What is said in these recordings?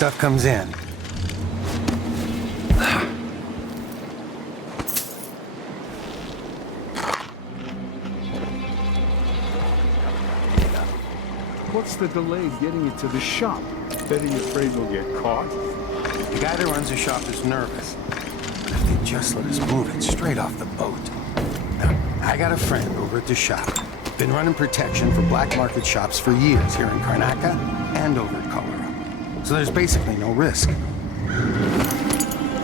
stuff comes in. What's the delay getting it to the shop? Bet you afraid we'll get caught? The guy that runs the shop is nervous. But if they just let us move it straight off the boat. Now, I got a friend over at the shop. Been running protection for black market shops for years here in Karnaca and over at Colorado. So there's basically no risk.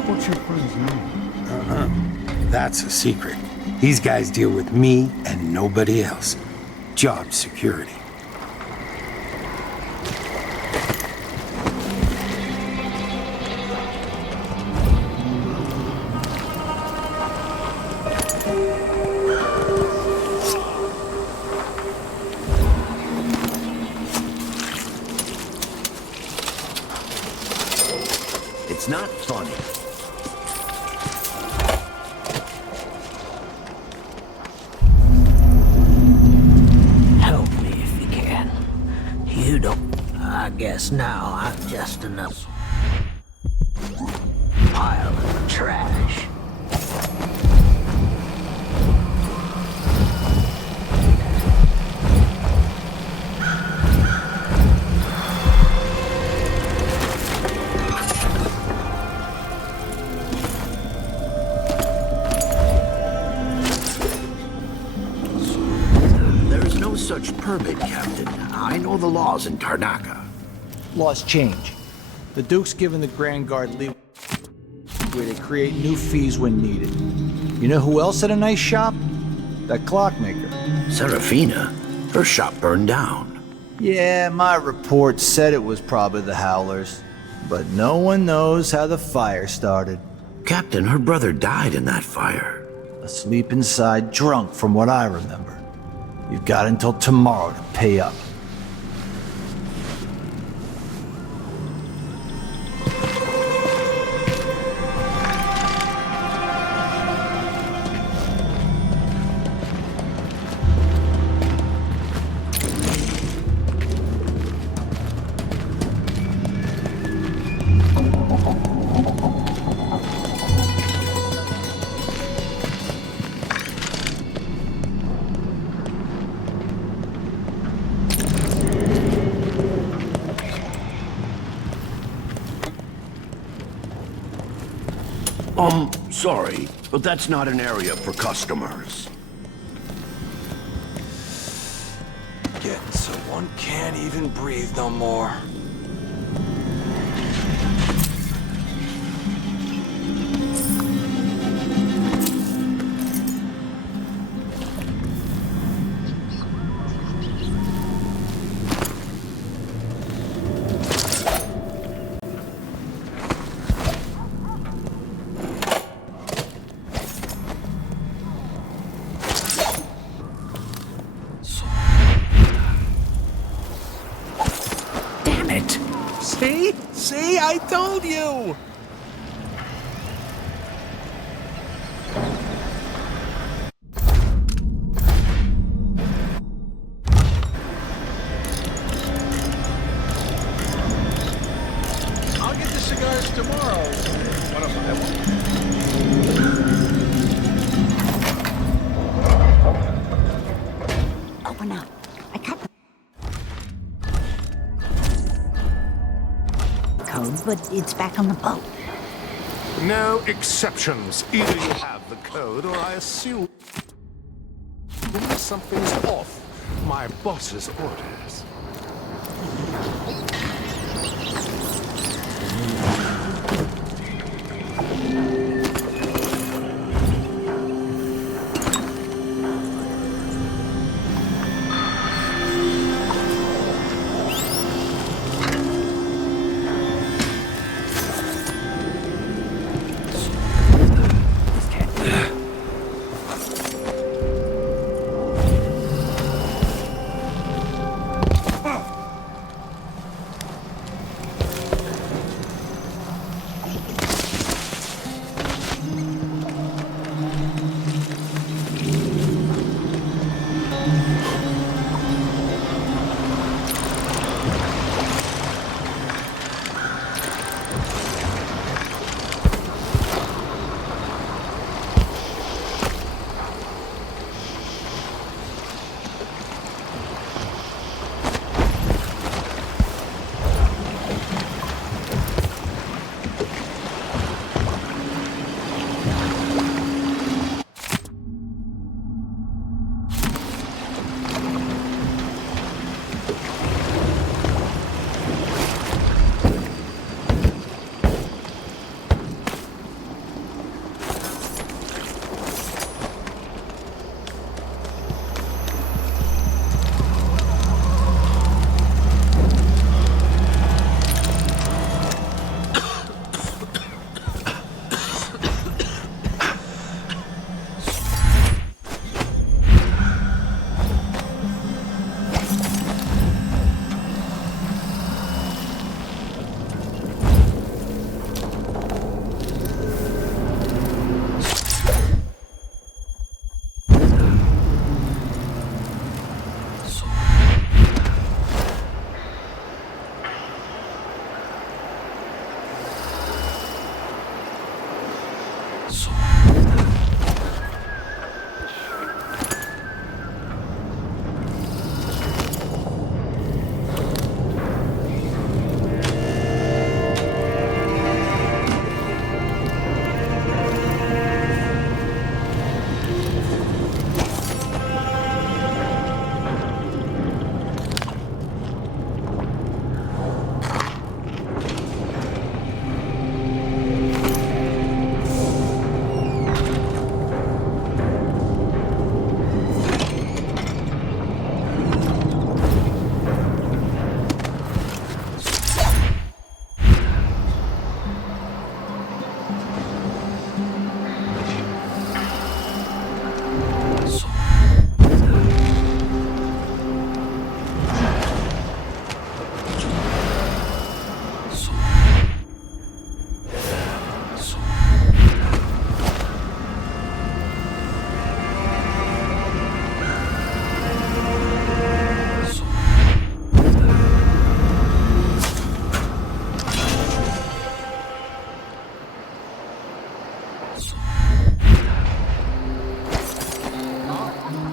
What's your friend's name? That's a secret. These guys deal with me and nobody else. Job security. It's not funny. Help me if you can. You don't... I guess now I'm just another pile of trash. Such permit, Captain. I know the laws in Karnaca. Laws change. The Duke's given the Grand Guard leeway to create new fees when needed. You know who else had a nice shop? That clockmaker. Serafina? Her shop burned down. Yeah, my report said it was probably the Howlers. But no one knows how the fire started. Captain, her brother died in that fire. Asleep inside, drunk from what I remember. You've got until tomorrow to pay up. Sorry, but that's not an area for customers. Getting so one can't even breathe no more. See? I told you! I'll get the cigars tomorrow. What if I want? Open up. I cut code, but it's back on the boat. No exceptions. Either you have the code, or I assume something's off my boss's orders.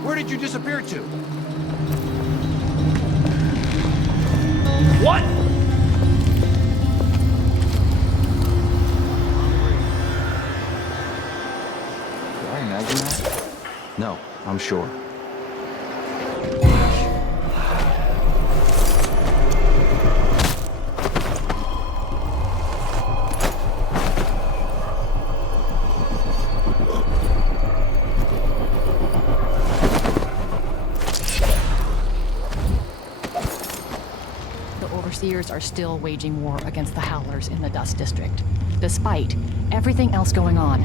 Where did you disappear to? What? Did I imagine that? No, I'm sure. Overseers are still waging war against the Howlers in the Dust District, despite everything else going on.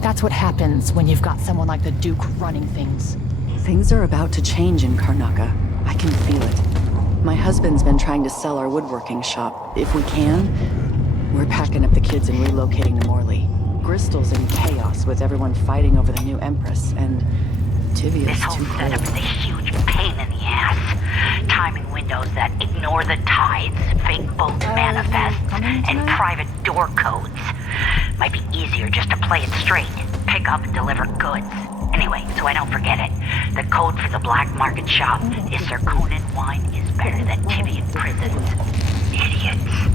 That's what happens when you've got someone like the Duke running things. Things are about to change in Karnaca. I can feel it. My husband's been trying to sell our woodworking shop. If we can, we're packing up the kids and relocating to Morley. Bristol's in chaos with everyone fighting over the new Empress, and Tivia's this whole too setup cold. is a huge pain in the ass. Timing windows that ignore the tides, fake boat manifests, and private door codes. Might be easier just to play it straight. Pick up and deliver goods. Anyway, so I don't forget it. The code for the black market shop is Zirconin wine is better than Tivian prisons. Idiots.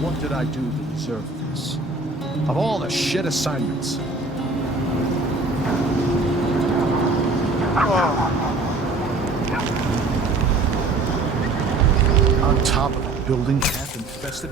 What did I do to deserve this? Of all the shit assignments. On top of a building half infested.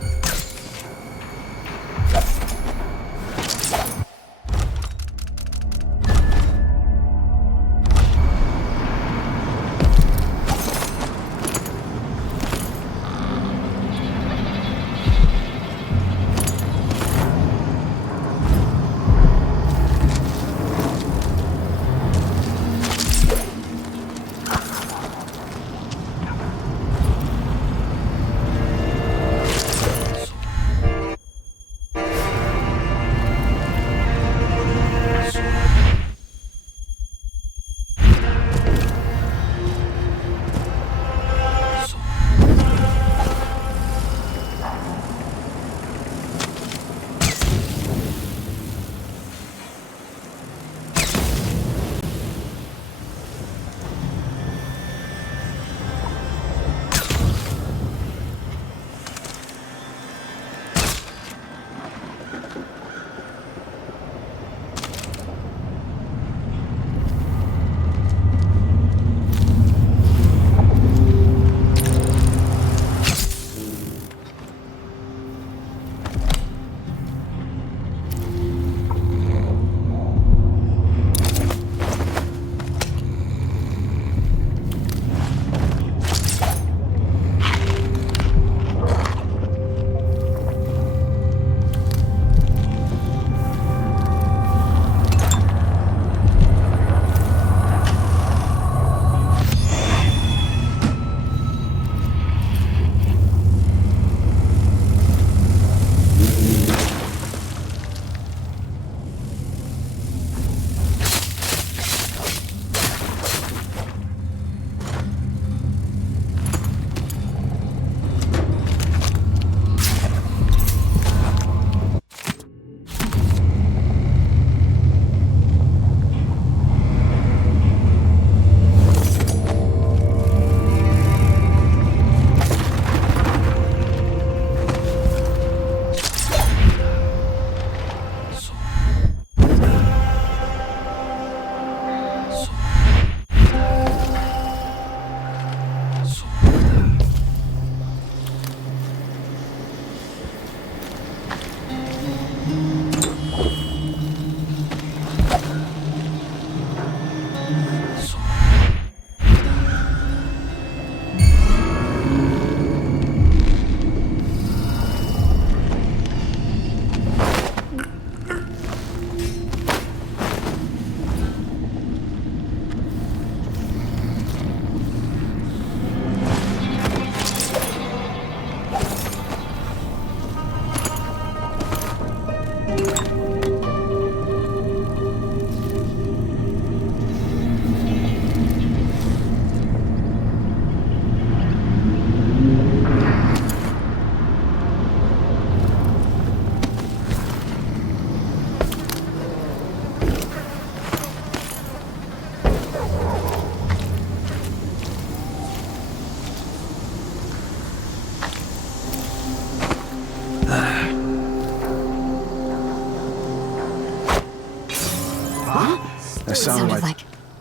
That sounded like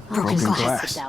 broken glass.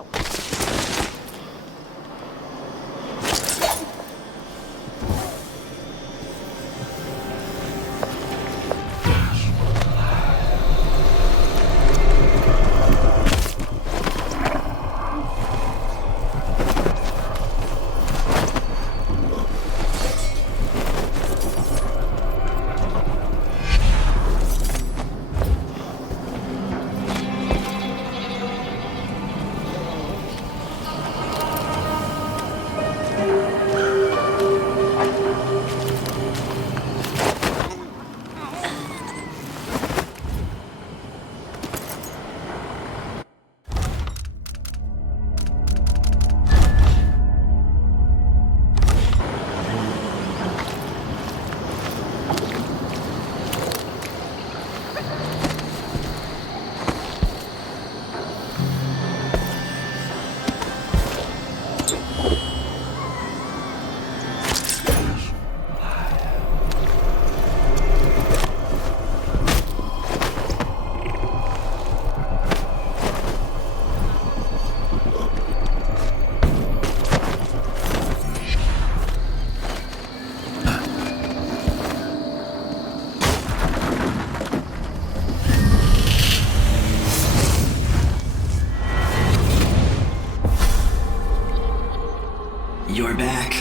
You're back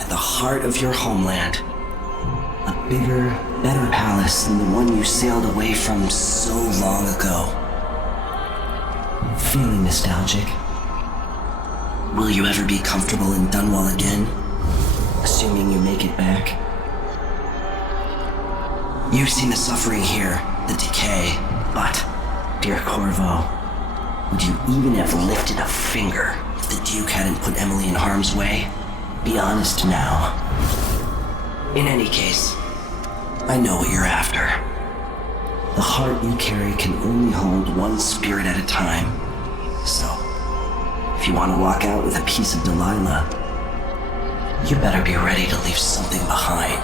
at the heart of your homeland. A bigger, better palace than the one you sailed away from so long ago. Feeling nostalgic? Will you ever be comfortable in Dunwall again? Assuming you make it back? You've seen the suffering here, the decay, but, dear Corvo, would you even have lifted a finger if the Duke hadn't put Emily in harm's way? Be honest now. In any case, I know what you're after. The heart you carry can only hold one spirit at a time. So, if you want to walk out with a piece of Delilah, you better be ready to leave something behind.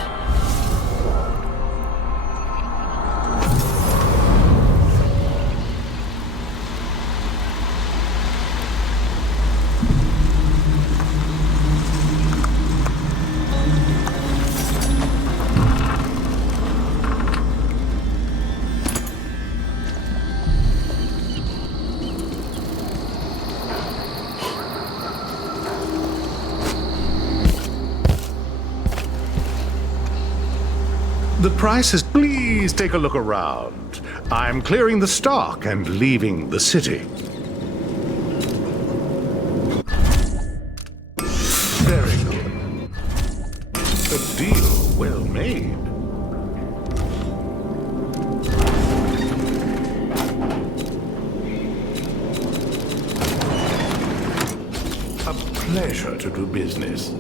The price is... Please take a look around. I'm clearing the stock and leaving the city. Very good. A deal well made. A pleasure to do business.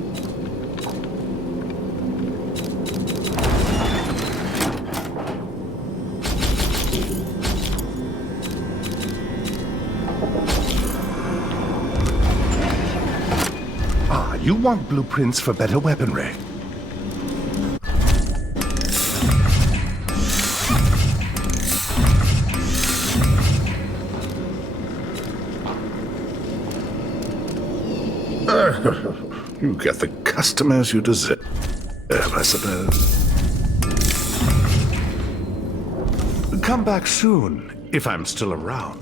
You want blueprints for better weaponry. You get the customers you deserve, I suppose. Come back soon, if I'm still around.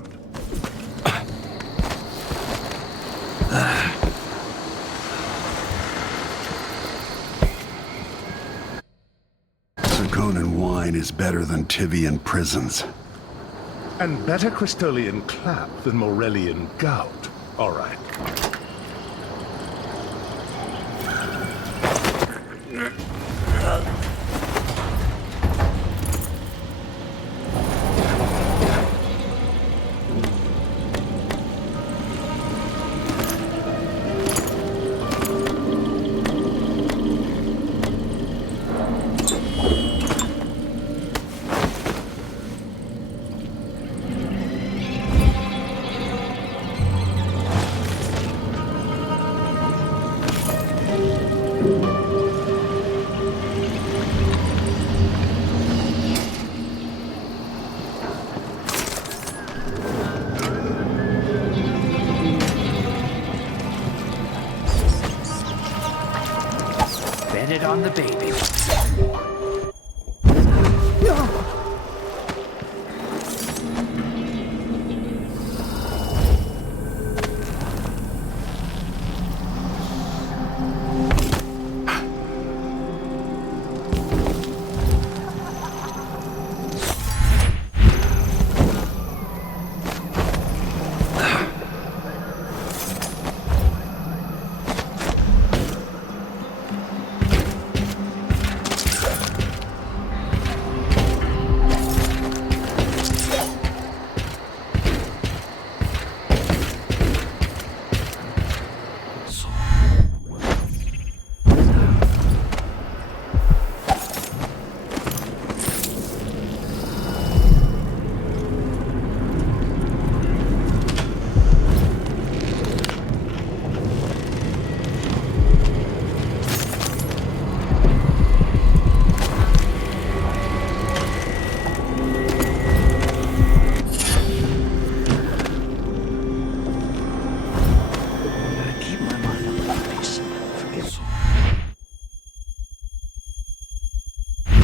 Is better than Tivian prisons. And better Crystolian clap than Morellian gout. All right. on the baby.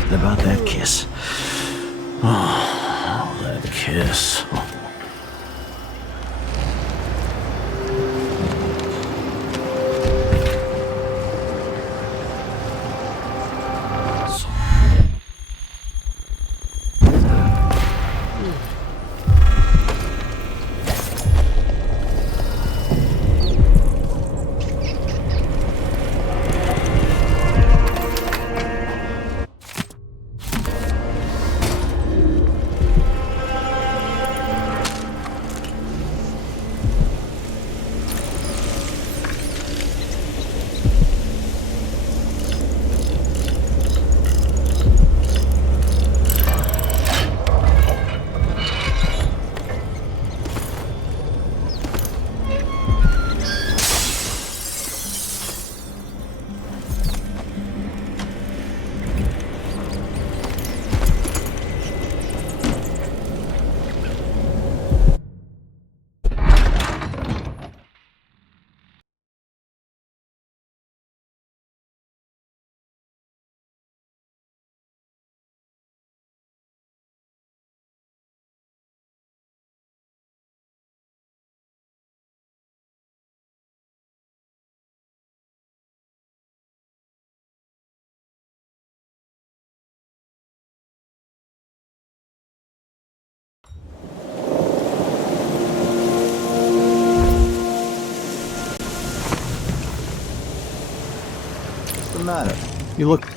About that kiss. Oh, that kiss. What's the matter? You look...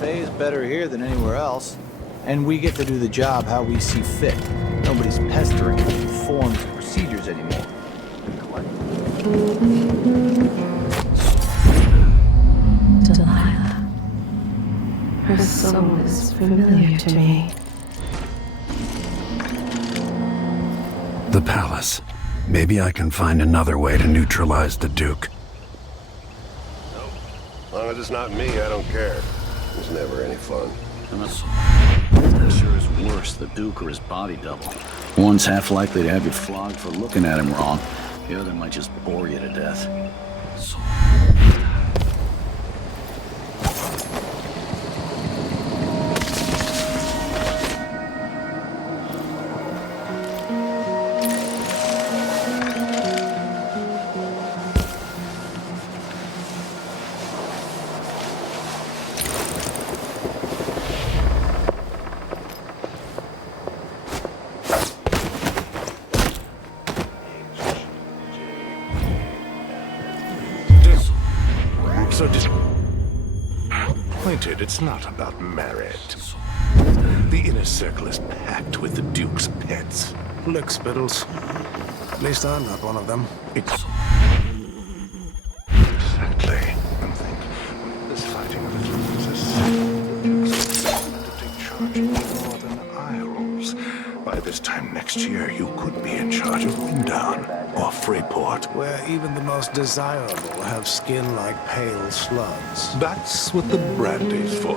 Pay is better here than anywhere else. And we get to do the job how we see fit. Nobody's pestering with forms and procedures anymore. Delilah. Her soul is familiar to me. The palace. Maybe I can find another way to neutralize the Duke. As long as it's not me, I don't care. It's never any fun. That sure is worse, the Duke or his body double. One's half likely to have you flogged for looking at him wrong. The other might just bore you to death. So disappointed it's not about merit. The inner circle is packed with the Duke's pets. Lick spittles. At least I'm not one of them. Exactly. And think this fighting little loses to take charge of the northern Isles by By this time next year, you could be in charge of Windown or Freyport. Where even the most desirable have skin like pale slugs. That's what the brandy's for.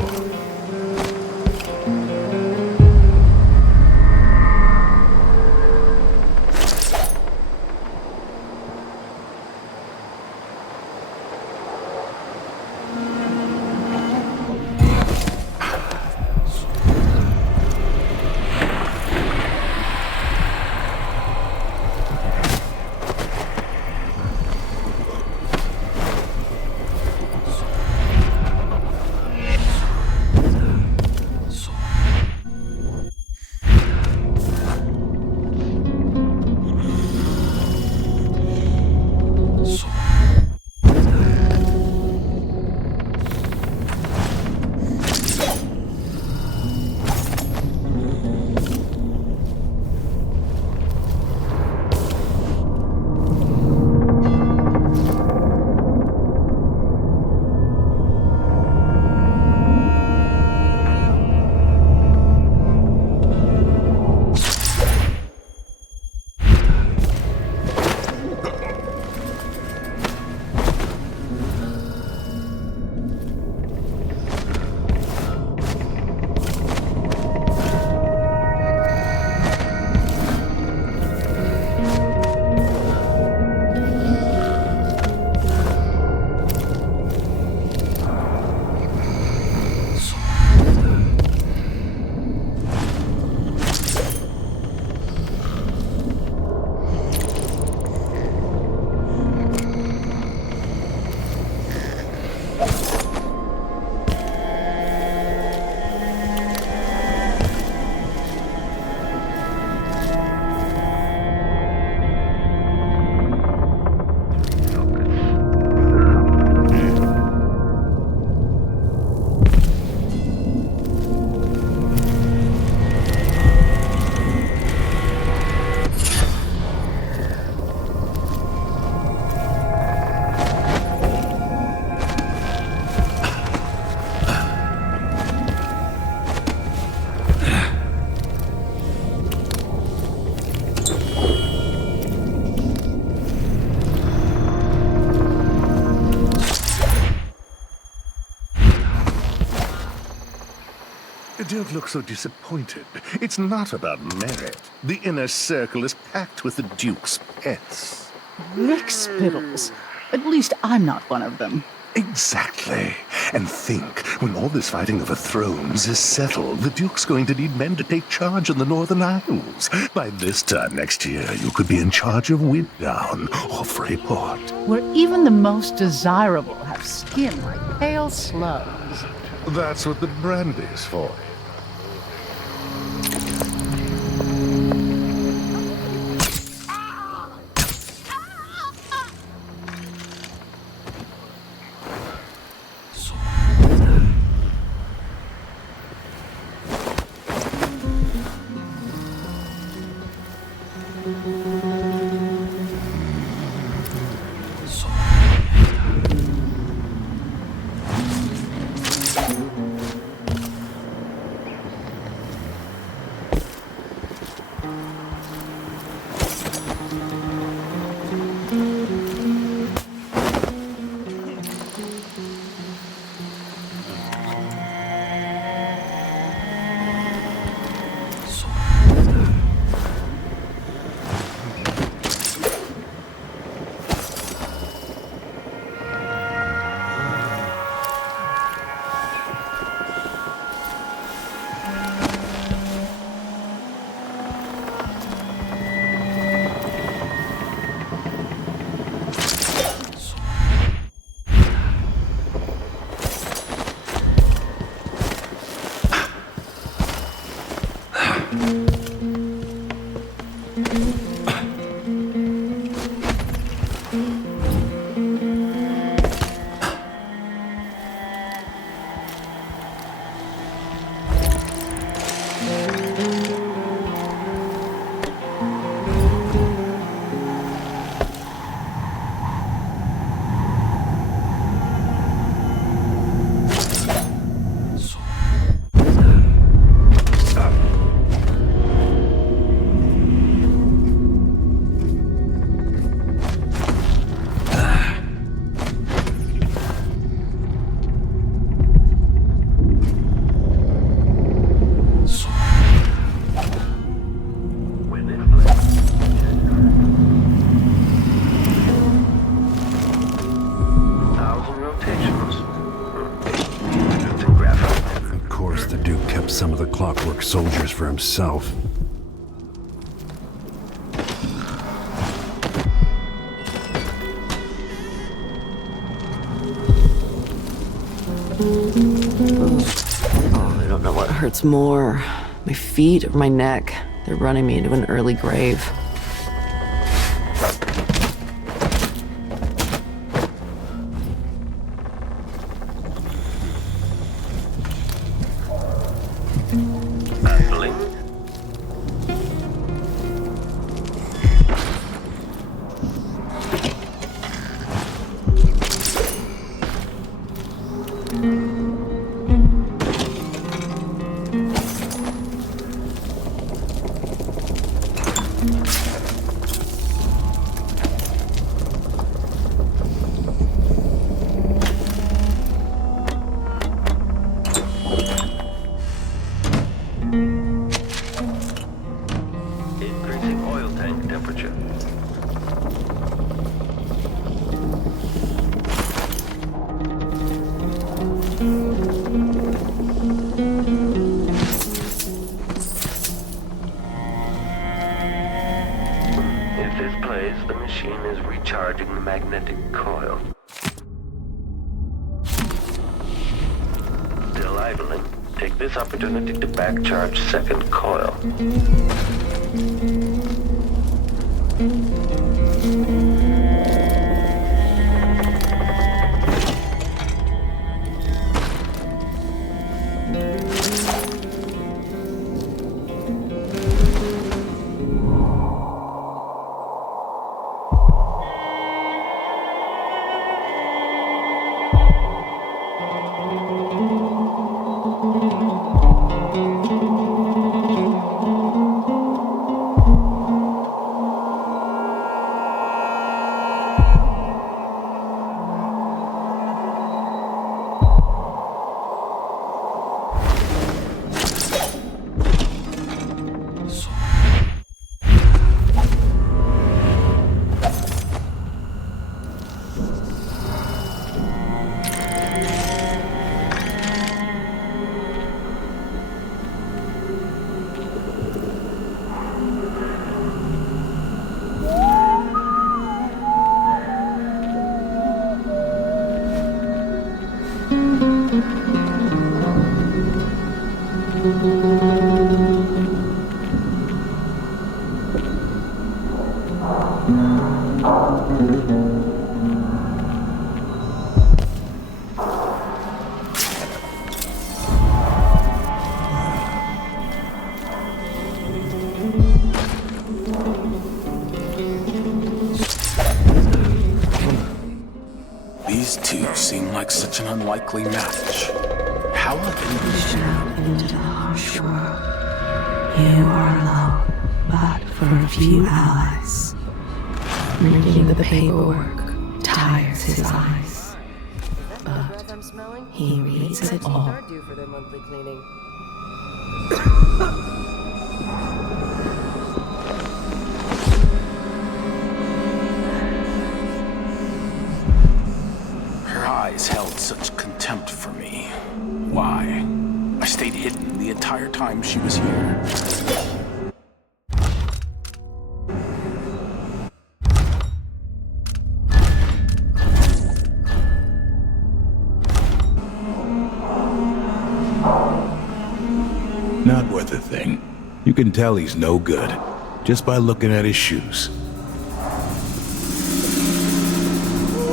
Don't look so disappointed. It's not about merit. The inner circle is packed with the Duke's pets. Rick Spittles. At least I'm not one of them. Exactly. And think, when all this fighting over thrones is settled, the Duke's going to need men to take charge in the Northern Isles. By this time next year, you could be in charge of Windown or Freyport. Where even the most desirable have skin like pale slugs. That's what the brandy's for. dangerous for himself. Oh, I don't know what hurts more. My feet or my neck. They're running me into an early grave. Opportunity to back charge second coil. These two seem like such an unlikely match. How are they? Into the harsh world. You are alone, but for a few hours. Reading the paperwork tires his eyes. But he reads it all. Her eyes held such contempt for me. Why? I stayed hidden the entire time she was here. Not worth a thing. You can tell he's no good, just by looking at his shoes.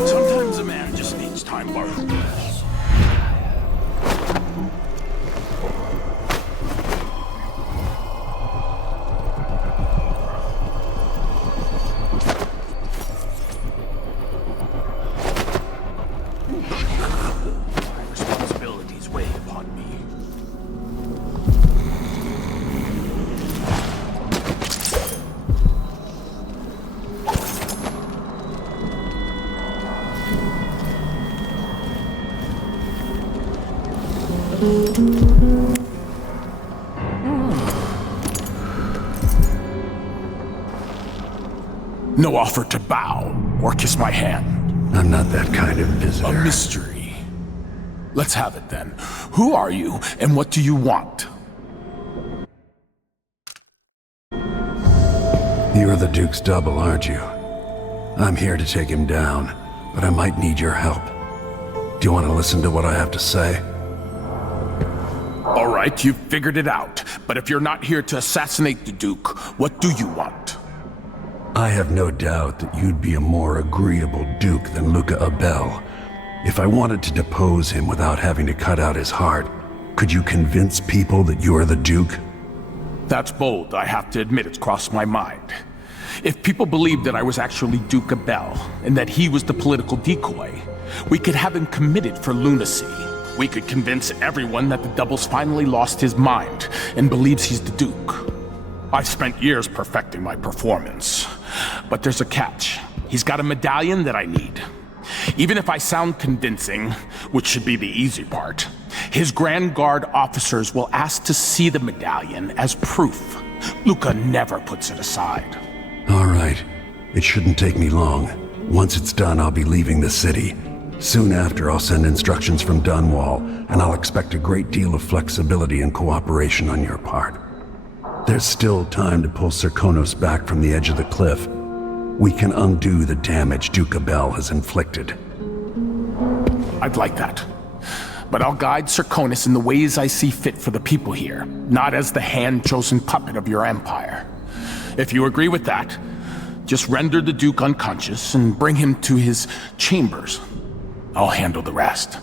Sometimes a man just needs time borrowed. My responsibilities weigh upon me. No offer to bow or kiss my hand. I'm not that kind of visitor. A mystery. Let's have it then. Who are you and what do you want? You're the Duke's double, aren't you? I'm here to take him down, but I might need your help. Do you want to listen to what I have to say? All right, you've figured it out. But if you're not here to assassinate the Duke, what do you want? I have no doubt that you'd be a more agreeable Duke than Luca Abel. If I wanted to depose him without having to cut out his heart, could you convince people that you are the Duke? That's bold, I have to admit it's crossed my mind. If people believed that I was actually Duke Abel, and that he was the political decoy, we could have him committed for lunacy. We could convince everyone that the double's finally lost his mind, and believes he's the Duke. I've spent years perfecting my performance. But there's a catch. He's got a medallion that I need. Even if I sound convincing, which should be the easy part, his Grand Guard officers will ask to see the medallion as proof. Luca never puts it aside. All right. It shouldn't take me long. Once it's done, I'll be leaving the city. Soon after, I'll send instructions from Dunwall, and I'll expect a great deal of flexibility and cooperation on your part. There's still time to pull Serkonos back from the edge of the cliff. We can undo the damage Duke Abel has inflicted. I'd like that. But I'll guide Serkonos in the ways I see fit for the people here, not as the hand-chosen puppet of your empire. If you agree with that, just render the Duke unconscious and bring him to his chambers. I'll handle the rest.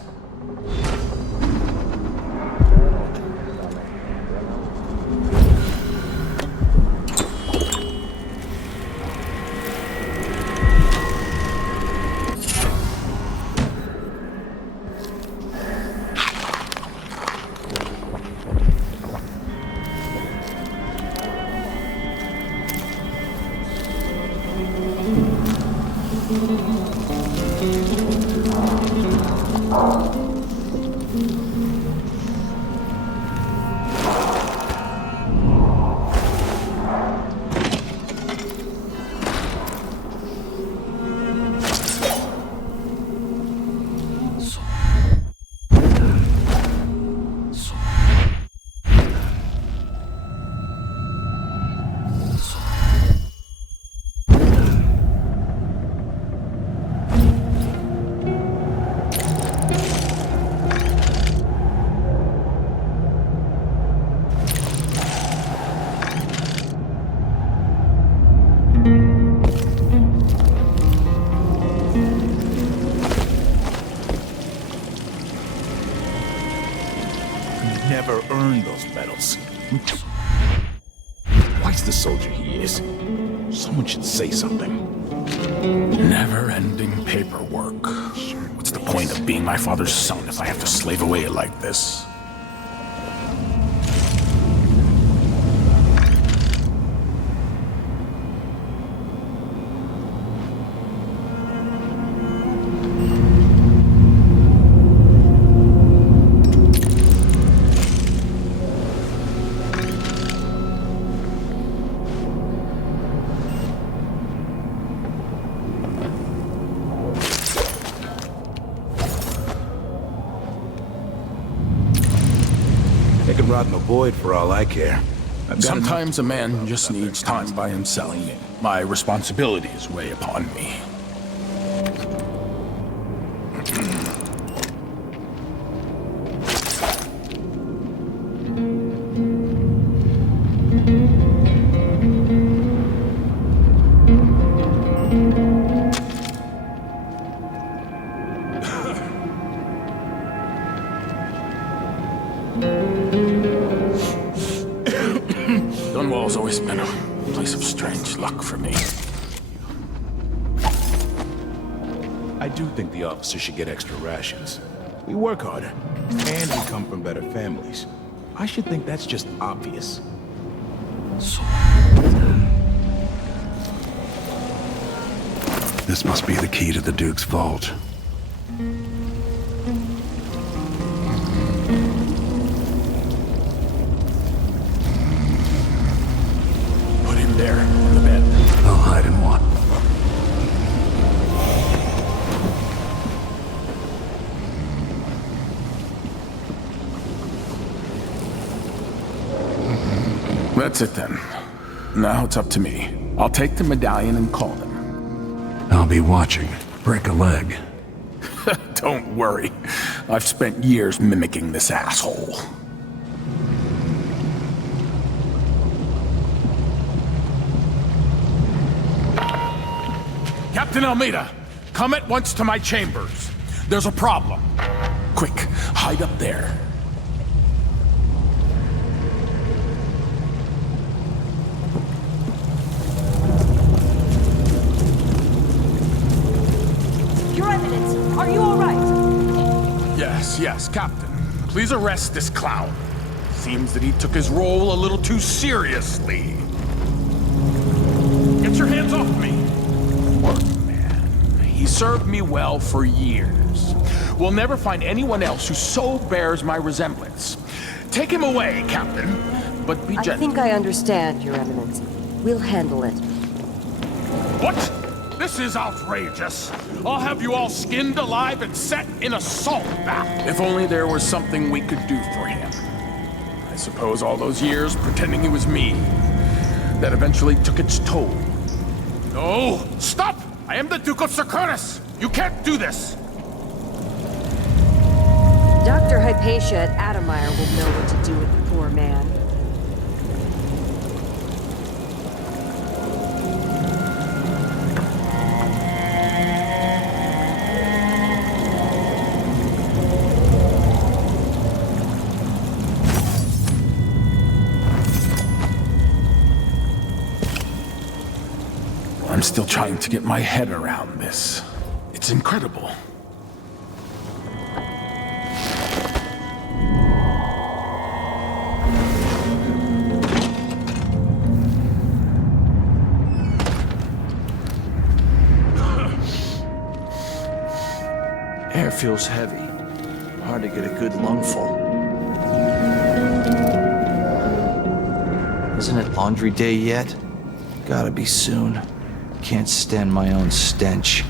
Never earned those medals. Twice the soldier he is. Someone should say something. Never-ending paperwork. What's the point of being my father's son if I have to slave away like this? They could rot in the void for all I care. Sometimes a man just needs time by himself. My responsibilities weigh upon me. Dunwall's always been a place of strange luck for me. I do think the officers should get extra rations. We work harder, and we come from better families. I should think that's just obvious. This must be the key to the Duke's vault. Put him there, in the bed. I'll hide in one. That's it then. Now it's up to me. I'll take the medallion and call them. I'll be watching. Break a leg. Don't worry. I've spent years mimicking this asshole. Captain Almeida, come at once to my chambers. There's a problem. Quick, hide up there. Your Eminence, are you all right? Yes, Captain. Please arrest this clown. Seems that he took his role a little too seriously. Get your hands off me! Workman. He served me well for years. We'll never find anyone else who so bears my resemblance. Take him away, Captain, but be gentle. I think I understand, Your Eminence. We'll handle it. What? This is outrageous. I'll have you all skinned alive and set in a salt bath. If only there was something we could do for him. I suppose all those years pretending he was me, that eventually took its toll. No! Stop! I am the Duke of Serconis! You can't do this! Dr. Hypatia at Adamire will know what to do with the poor man. I'm still trying to get my head around this. It's incredible. Air feels heavy. Hard to get a good lungful. Isn't it laundry day yet? Gotta be soon. Can't stand my own stench.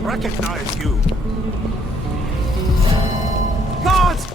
Recognize you. Guards!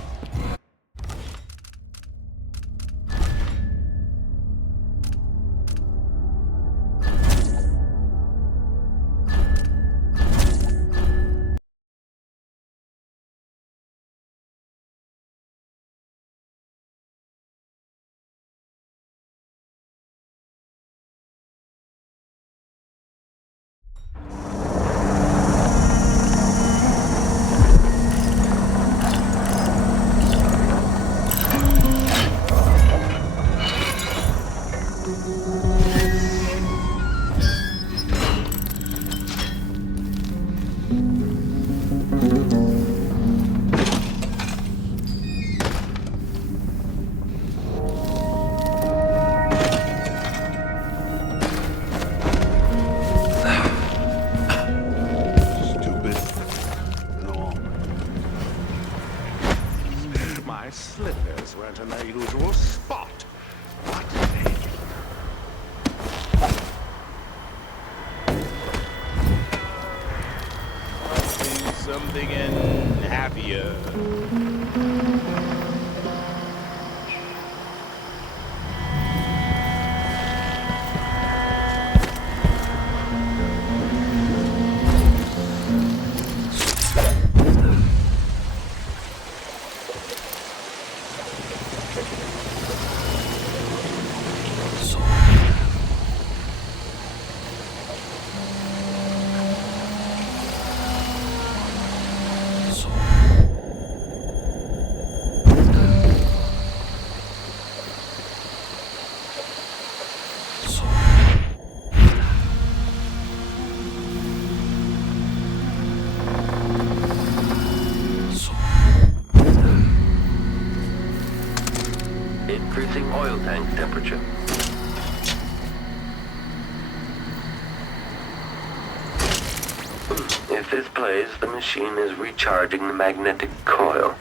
oil tank temperature. If this plays, the machine is recharging the magnetic coil.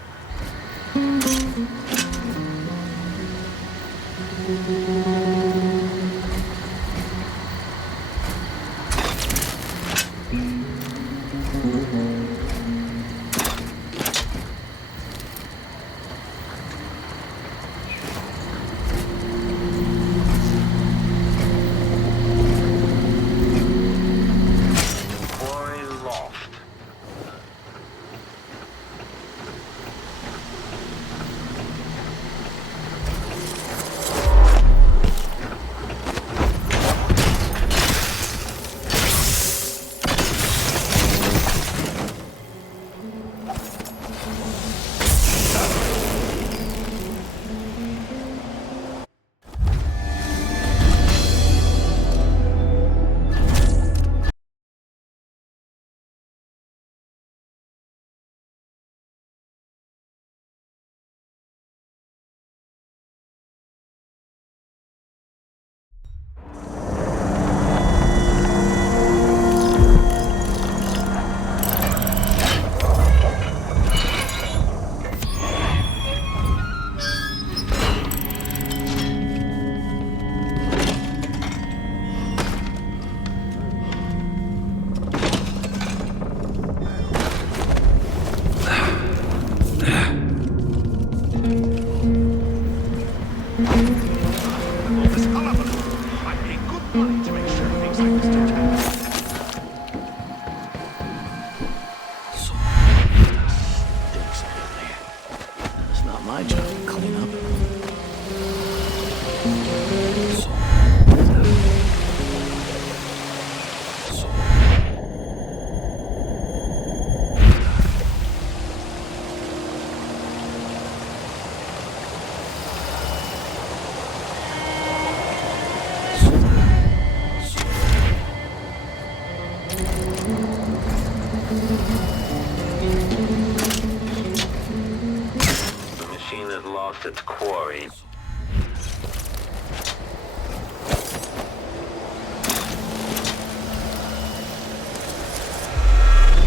Its quarry.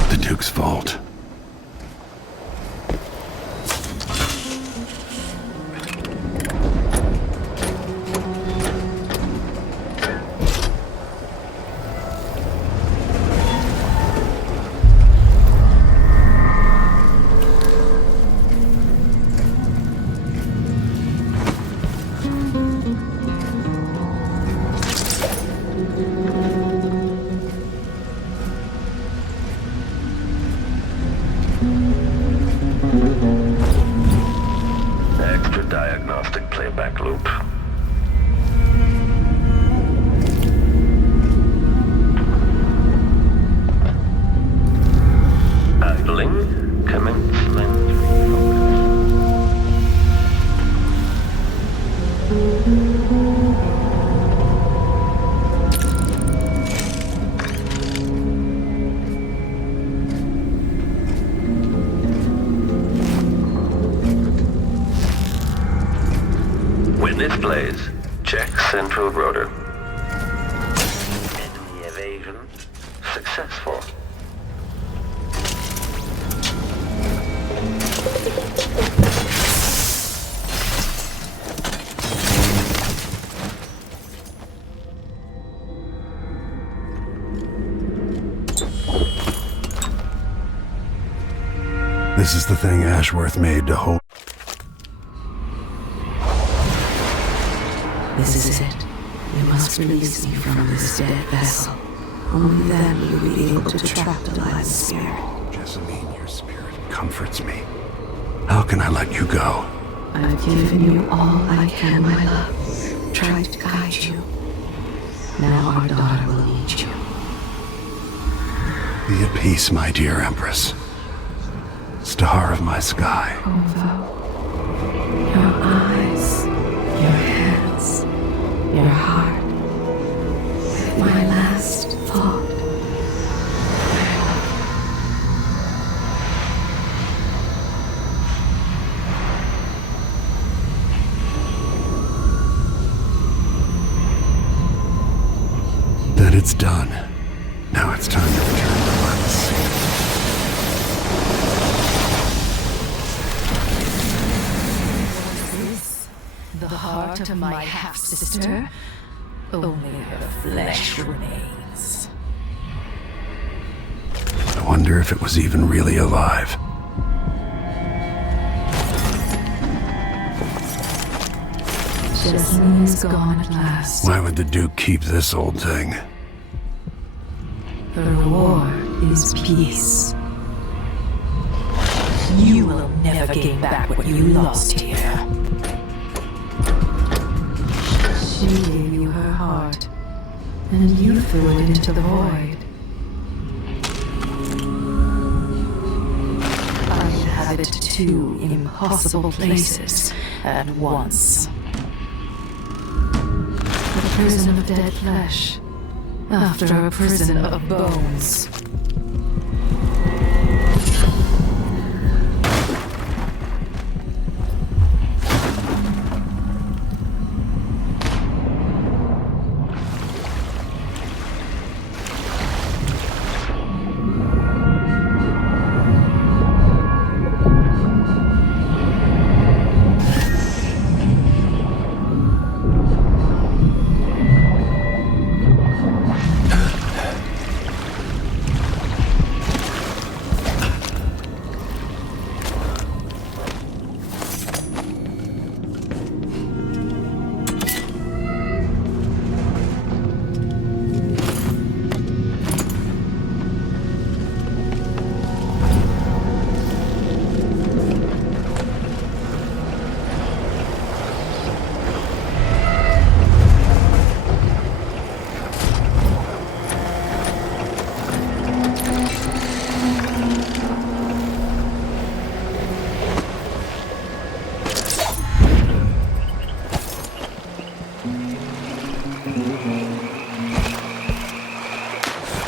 The Duke's vault. This plays. Check central rotor. Enemy evasion successful. This is the thing Ashworth made to hold. This is it. You must release me from this dead vessel. Only then will you be able to trap Delilah's spirit. Jessamine, your spirit comforts me. How can I let you go? I've given you all I can, my love. Tried to guide you. Now our daughter will need you. Be at peace, my dear Empress. Star of my sky. Corvo, your eyes, your hands, your heart, with my last thought. It's done. Now it's time to return to Lex. The heart of my half-sister? Only her flesh remains. I wonder if it was even really alive. Destiny is gone at last. Why would the Duke keep this old thing? The reward is peace. You will never gain back what you lost here. She gave you her heart, and you threw it into the void. I inhabit two impossible places at once. The prison of dead flesh, after a prison of bones.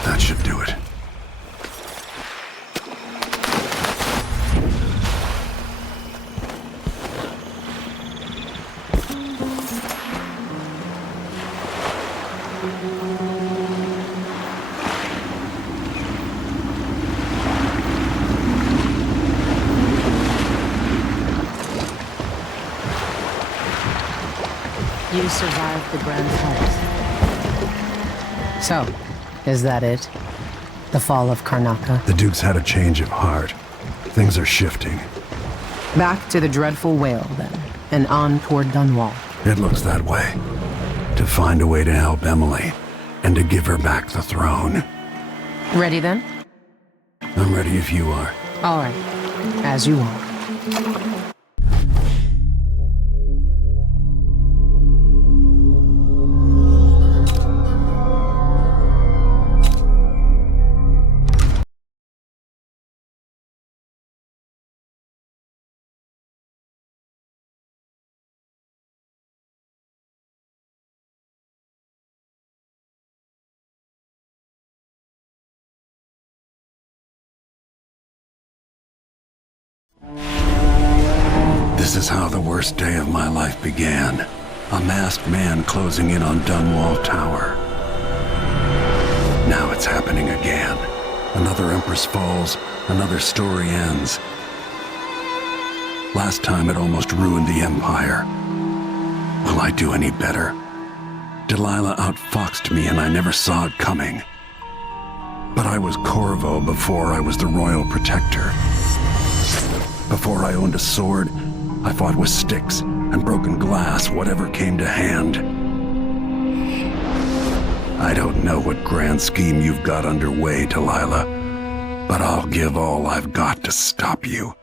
That should do it. You survived the Grand Hunt. So, is that it? The fall of Karnaca? The Duke's had a change of heart. Things are shifting. Back to the dreadful whale, then, and on toward Dunwall. It looks that way. To find a way to help Emily, and to give her back the throne. Ready, then? I'm ready if you are. All right. As you are. This is how the worst day of my life began. A masked man closing in on Dunwall Tower. Now it's happening again. Another Empress falls, another story ends. Last time it almost ruined the Empire. Will I do any better? Delilah outfoxed me and I never saw it coming. But I was Corvo before I was the Royal Protector. Before I owned a sword, I fought with sticks and broken glass, whatever came to hand. I don't know what grand scheme you've got underway, Delilah, but I'll give all I've got to stop you.